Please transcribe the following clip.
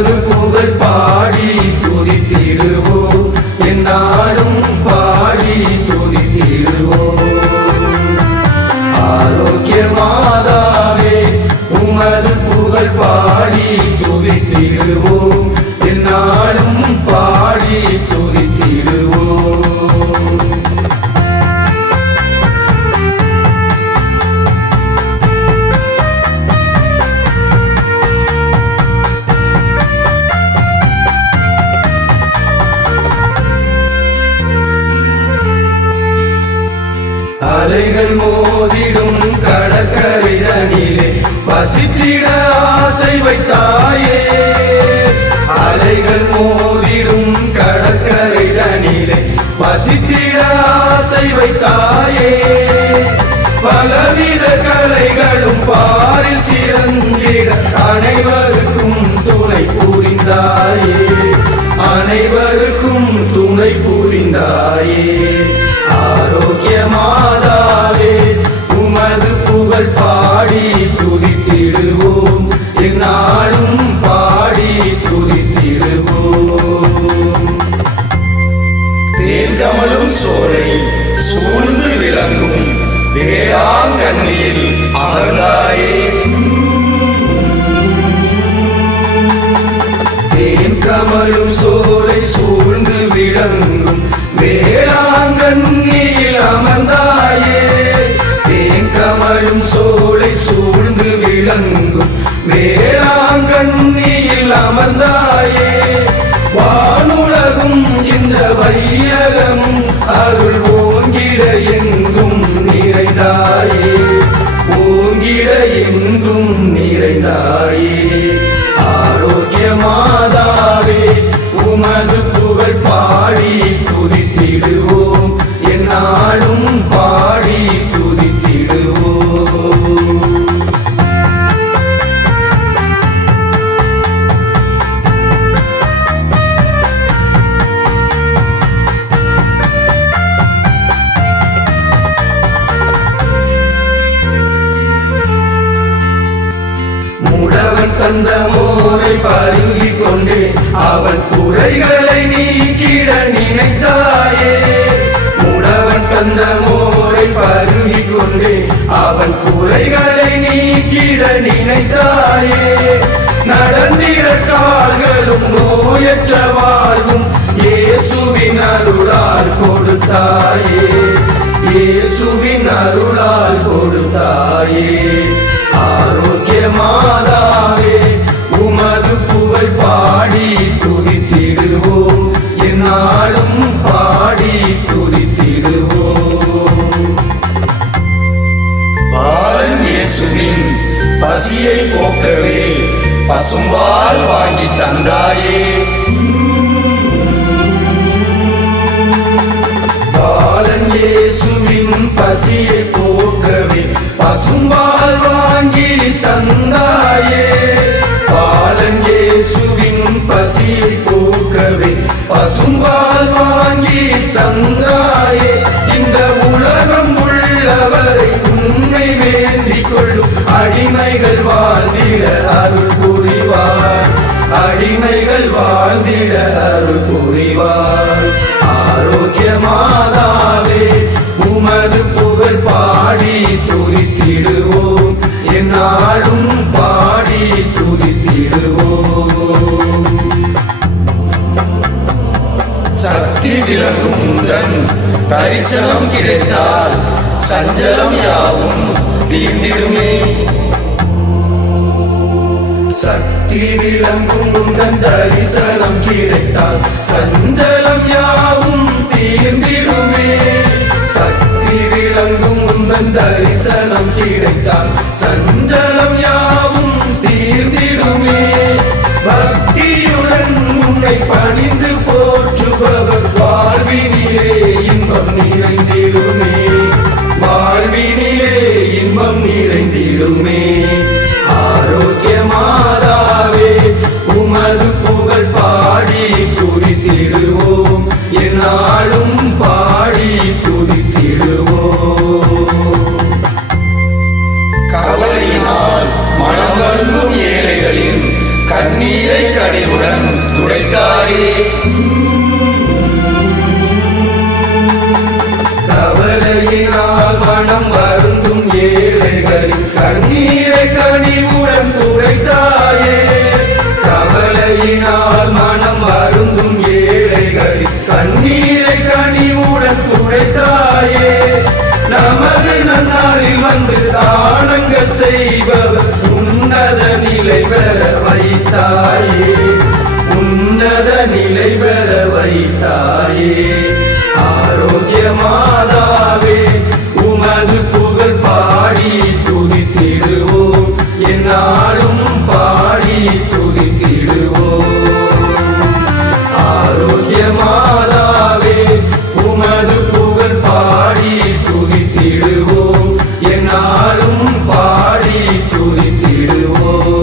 உமது புகழ் பாடி துதித்திடுவோம், என்னாலும் பாடி துதித்திடுவோம். ஆரோக்கிய மாதாவே உமது புகழ் பாடி துதித்திடுவோம், என்னாலும் பாடி துதித்திடுவோம். அலைகள் மோதிடும் கடற்கரை தனிலே வசித்திட ஆசை வைத்தாயே. அலைகள் மோதிடும் கடற்கரை தனிலே வசித்திட ஆசை வைத்தாயே. பலவித கலைகளும் பாரில் சிறந்திட அனைவருக்கும் துணை புரிந்தாயே, அனைவருக்கும் துணை புரிந்தாயே. ஆரோக்கிய மாதாவே உமது புகழ் பாடி துதித்திடுவோம், என்னாலும் பாடி துதித்திடுவோம். தேன்கமலும் சோலை சூழ்ந்து விளங்கும் வேளாங்கண்ணியில் அமர்ந்தாயே. தேன்கமலும் சோலை சூழ்ந்து விளங்கும் வேளாங்கண்ணியில் அமர்ந்தாயே. தேன்கமலும் சோலை சூழ்ந்து விளங்கும் வேளாங்கண்ணியில் அமர்ந்தாயே. வானுலகும் இந்த வையகமும் அருள் ஓங்கிட எங்கும் நிறைந்தாயே, ஓங்கிட எங்கும் நிறைந்தாயே. ஆரோக்கிய மாதாவே உமது புகழ் பாடி துதித்திடுவோம், என்னாலும் பாடி துதித்திடுவோம். முடவன் தந்த மோரை பருகி கொண்டே அவன் குறைகளை நீக்கிட நினைத்தாயே. முடவன் தந்த மோரை பருகி கொண்டே அவன் குறைகளை நீக்கிட நினைத்தாயே. நடந்திட கால்களும் நோயற்ற வாழ்வும் இயேசுவின் அருளால் கொடுத்தாயே, இயேசுவின் அருளால் கொடுத்தாயே. ஆரோக்கிய மாதாவே உமது புகழ் பாடி துதித்திடுவோம், என்னாலும் பாடி துதித்திடுவோம். பாலன் இயேசுவின் பசியை போக்கவே பசும்பால் வாங்கி தந்தாயே. பாலன் இயேசுவின் பசியை போக்கவே பசும்பால் வாங்கி தந்தாயே. பாலன் இயேசுவின் பசியை போக்கவே பசும்பால் வாங்கி தந்தாயே. இந்த உலகம் உள்ளவரை உன்னை வேண்டிக் கொள்ளும் அடிமைகள் வாழ்ந்திட அருள் புரிவார், அடிமைகள் வாழ்ந்திட அருள் புரிவார். ஆரோக்கிய மாதாவே உமது புகழ் பாடி துதித்திடுவோம், என்னாலும் பாடி துதித்திடுவோம். சக்தி விளங்கும் உந்தன் தரிசனம் கிடைத்தால் சஞ்சலம் யாவும் தீர்ந்திடுமே. சக்தி விளங்கும் உந்தன் தரிசனம் கிடைத்தால் சஞ்சலம் யாவும் தீர்ந்திடுமே. சக்தி விளங்கும் உந்தன் தரிசனம் கிடைத்தால் சஞ்சலம் யாவும் தீர்ந்திடுமே. பக்தியுடன் உன்னை பணிந்து போற்றுபவர் வாழ்வினிலே இன்பம் நிறைந்திடுமே, வாழ்வினிலே இன்பம் நிறைந்திடுமே. ஆரோக்கிய மாதாவே உமது புகழ் பாடி துதித்திடுவோம், தாயே. கவலையினால் மனம் வருந்தும் ஏழைகளின் கண்ணீரை கனிவுடன் துடைத்தாயே. கவலையினால் மனம் வருந்தும் ஏழைகளின் கண்ணீரை கனிவுடன் துடைத்தாயே. நமது நன்னாளில் வந்து தானங்கள் செய்பவர் உன்னத நிலை பெற வைத்தாயே. உன்னத நிலை பெற வைத்தாயே. ஆரோக்கிய மாதாவே உமது புகழ் பாடி துதித்திடுவோம். என்னாலும் பாடி துதித்திடுவோம். ஆரோக்கிய மாதாவே உமது புகழ் பாடி துதித்திடுவோம். என்னாலும் பாடி துதித்திடுவோம்.